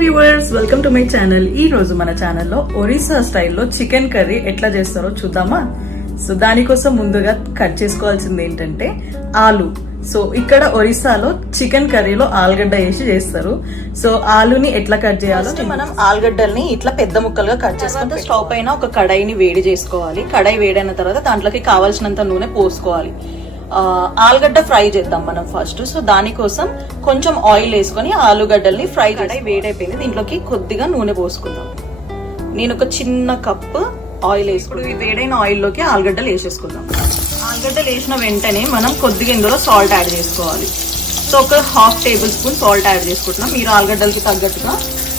Viewers, welcome to my channel. ఈ రోజు మన ఛానల్లో ఒరిస్సా స్టైల్లో చికెన్ కర్రీ ఎట్లా చేస్తారో చూద్దామా. సో దానికోసం ముందుగా కట్ చేసుకోవాల్సింది ఏంటంటే ఆలు. సో ఇక్కడ ఒరిస్సాలో చికెన్ కర్రీలో ఆలుగడ్డ వేసి చేస్తారు. సో ఆలుని ఎట్లా కట్ చేయాలో మనం ఆలుగడ్డల్ని ఇట్లా పెద్ద ముక్కలుగా కట్ చేసుకుంటే స్టవ్ పైన ఒక కడాయిని వేడి చేసుకోవాలి. కడాయి వేడైన తర్వాత దాంట్లోకి కావాల్సినంత నూనె పోసుకోవాలి. ఆలుగడ్డ ఫ్రై చేద్దాం మనం ఫస్ట్. సో దానికోసం కొంచెం ఆయిల్ వేసుకొని ఆలుగడ్డల్ని ఫ్రై కడాయి వేడైపోయింది. దీంట్లోకి కొద్దిగా నూనె పోసుకుందాం. నేను ఒక చిన్న కప్ ఆయిల్ వేసుకుంటాం. ఈ వేడైన ఆయిల్లోకి ఆలుగడ్డలు వేసేసుకుందాం. ఆలుగడ్డలు వేసిన వెంటనే మనం కొద్దిగా ఇందులో సాల్ట్ యాడ్ చేసుకోవాలి. సో ఒక half table spoon salt add చేసుకుంటున్నాం. మీరు ఆలుగడ్డలకి తగ్గట్టుగా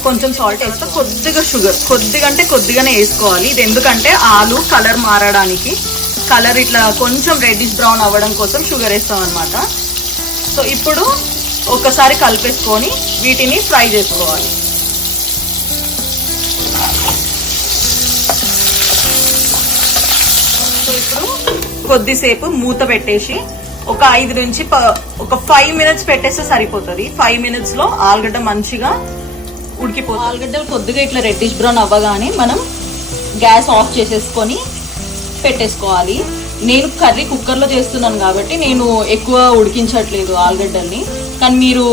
కొంచెం సాల్ట్ వేస్తే కొద్దిగా షుగర్, కొద్దిగా అంటే కొద్దిగానే వేసుకోవాలి. ఇది ఎందుకంటే ఆలు కలర్ మారడానికి, కలర్ ఇట్లా కొంచెం రెడ్డిష్ బ్రౌన్ అవ్వడం కోసం షుగర్ వేస్తాం అనమాట. సో ఇప్పుడు ఒకసారి కలిపేసుకొని వీటిని ఫ్రై చేసుకోవాలి. సో ఇప్పుడు కొద్దిసేపు మూత పెట్టేసి ఒక 5 నుంచి ఒక 5 మినిట్స్ పెట్టేస్తే సరిపోతుంది. 5 మినిట్స్ లో ఆలుగడ్డ మంచిగా ఉడికిపోతుంది. ఆలుగడ్డలు కొద్దిగా ఇట్లా రెడ్డిష్ బ్రౌన్ అవ్వగానే మనం గ్యాస్ ఆఫ్ చేసేసుకొని పెట్టేసుకోవాలి. నేను కర్రీ కుక్కర్లో చేస్తున్నాను కాబట్టి నేను ఎక్కువ ఉడికించట్లేదు ఆలుగడ్డల్ని. కానీ మీరు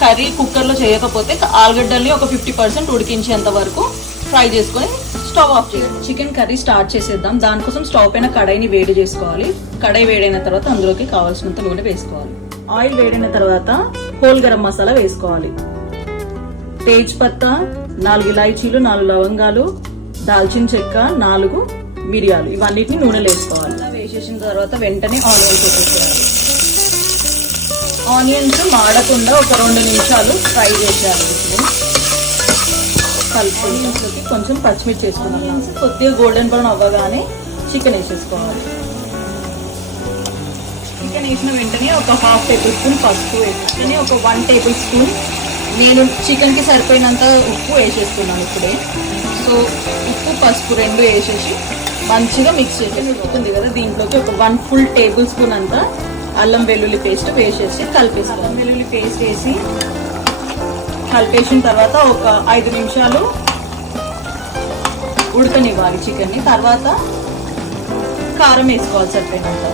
కర్రీ కుక్కర్లో చేయకపోతే ఆలుగడ్డల్ని ఒక 50% ఉడికించేంత వరకు ఫ్రై చేసుకొని స్టవ్ ఆఫ్ చేయాలి. చికెన్ కర్రీ స్టార్ట్ చేసేద్దాం. దానికోసం స్టవ్ పైన కడాయిని వేడి చేసుకోవాలి. కడాయి వేడైన తర్వాత అందులోకి కావాల్సినంత నూనె వేసుకోవాలి. ఆయిల్ వేడైన తర్వాత హోల్ గరం మసాలా వేసుకోవాలి. తేజ్ పత్తా, 4 ఇలాచీలు, 4 లవంగాలు, దాల్చిన చెక్క, 4 మిరియాలు, ఇవన్నిటిని నూనెలో వేసుకోవాలి. వేసేసిన తర్వాత వెంటనే ఆనియన్స్ వేసేసుకోవాలి. ఆనియన్స్ మాడకుండా ఒక 2 నిమిషాలు ఫ్రై చేసేయాలి. కలుపుకొని కొంచెం పచ్చిమిర్చి వేసుకున్నాం. కొద్దిగా గోల్డెన్ బ్రౌన్ అవ్వగానే చికెన్ వేసేసుకోవాలి. చికెన్ వేసిన వెంటనే ఒక హాఫ్ టేబుల్ స్పూన్ పసుపు వేసుకొని ఒక 1 టేబుల్ స్పూన్ నేను చికెన్కి సరిపోయినంత ఉప్పు వేసేస్తున్నాను ఇప్పుడే. సో ఉప్పు పసుపు 2 వేసేసి మంచిగా మిక్స్ చేసి ఉడుకుతుంది కదా, దీంట్లోకి ఒక 1 ఫుల్ టేబుల్ స్పూన్ అంతా అల్లం వెల్లుల్లి పేస్ట్ వేసేసి కలిపేసి, అల్లం వెల్లుల్లి పేస్ట్ వేసి కలిపేసిన తర్వాత ఒక 5 నిమిషాలు ఉడకనివ్వాలి చికెన్ని. తర్వాత కారం వేసుకోవాలి సరిపోయినంత.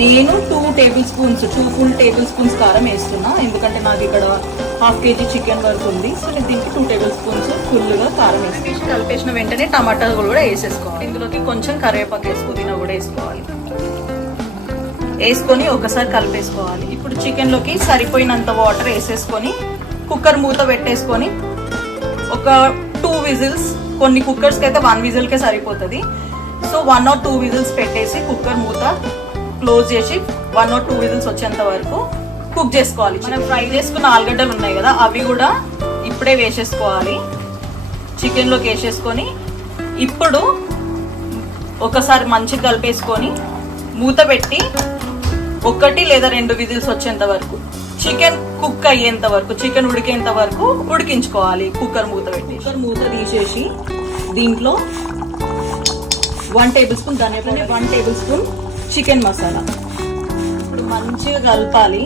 నేను 2 ఫుల్ టేబుల్ స్పూన్స్ కారం వేస్తున్నా, ఎందుకంటే నాకు ఇక్కడ ½ కేజీ చికెన్ వరకు ఉంది. సో నేను దీనికి 2 టేబుల్ స్పూన్స్ ఫుల్గా కారం వేసి కలిపేసిన వెంటనే టమాటాలు కూడా వేసేసుకోవాలి. ఇందులోకి కొంచెం కరివేపాకు పుదీనా కూడా వేసుకొని ఒకసారి కలిపేసుకోవాలి. ఇప్పుడు చికెన్లోకి సరిపోయినంత వాటర్ వేసేసుకొని కుక్కర్ మూత పెట్టేసుకొని ఒక 2 విజిల్స్, కొన్ని కుక్కర్స్కి అయితే 1 విజిల్కే సరిపోతుంది. సో 1 or 2 విజిల్స్ పెట్టేసి కుక్కర్ మూత క్లోజ్ చేసి 1 or 2 విజిల్స్ వచ్చేంత వరకు కుక్ చేసుకోవాలి. మనం ఫ్రై చేసుకున్న ఆలుగడ్డలు ఉన్నాయి కదా, అవి కూడా ఇప్పుడే వేసేసుకోవాలి. చికెన్లోకి వేసేసుకొని ఇప్పుడు ఒకసారి మంచిగా కలిపేసుకొని మూత పెట్టి 1 లేదా 2 విజిల్స్ వచ్చేంత వరకు, చికెన్ కుక్ అయ్యేంత వరకు, చికెన్ ఉడికేంత వరకు ఉడికించుకోవాలి. కుక్కర్ మూత పెట్టి మూత తీసేసి దీంట్లో 1 టేబుల్ స్పూన్ ధనియాలని, 1 టేబుల్ స్పూన్ చికెన్ మసాలా ఇప్పుడు మంచిగా కలపాలి.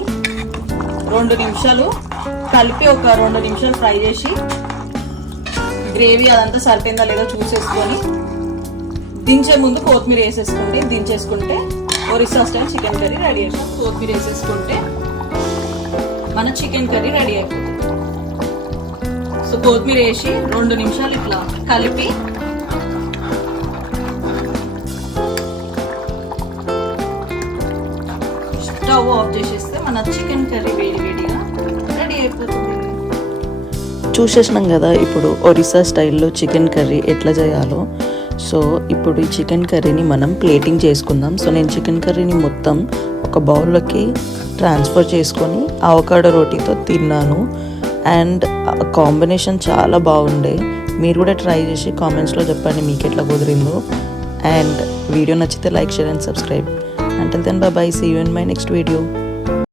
2 నిమిషాలు కలిపి ఒక 2 నిమిషాలు ఫ్రై చేసి గ్రేవీ అదంతా సరిపోయిందా లేదా చూసేసుకొని దించే ముందు కొత్తిమీర వేసేసుకోండి. దించేసుకుంటే Orissa style chicken curry ready అయిపోతుంది. కొత్తిమీర వేసేసుకుంటే మన చికెన్ కర్రీ రెడీ అయిపోతుంది. సో కొత్తిమీర వేసి 2 నిమిషాలు ఇట్లా కలిపి స్టవ్ ఆఫ్ చేసేస్తే మన చికెన్ కర్రీ వేడిగా రెడీ అయిపోతుంది. చూసేసినాం కదా ఇప్పుడు ఒరిస్సా స్టైల్లో చికెన్ కర్రీ ఎట్లా చేయాలో. సో ఇప్పుడు ఈ చికెన్ కర్రీని మనం ప్లేటింగ్ చేసుకుందాం. సో నేను చికెన్ కర్రీని మొత్తం ఒక బౌల్లోకి ట్రాన్స్ఫర్ చేసుకొని అవకాడో రోటీతో తిన్నాను. అండ్ కాంబినేషన్ చాలా బాగుండే. మీరు కూడా ట్రై చేసి కామెంట్స్లో చెప్పండి మీకు ఎట్లా కుదిరిందో. అండ్ వీడియో నచ్చితే like, share and subscribe. Until then, bye bye. See you in my next video.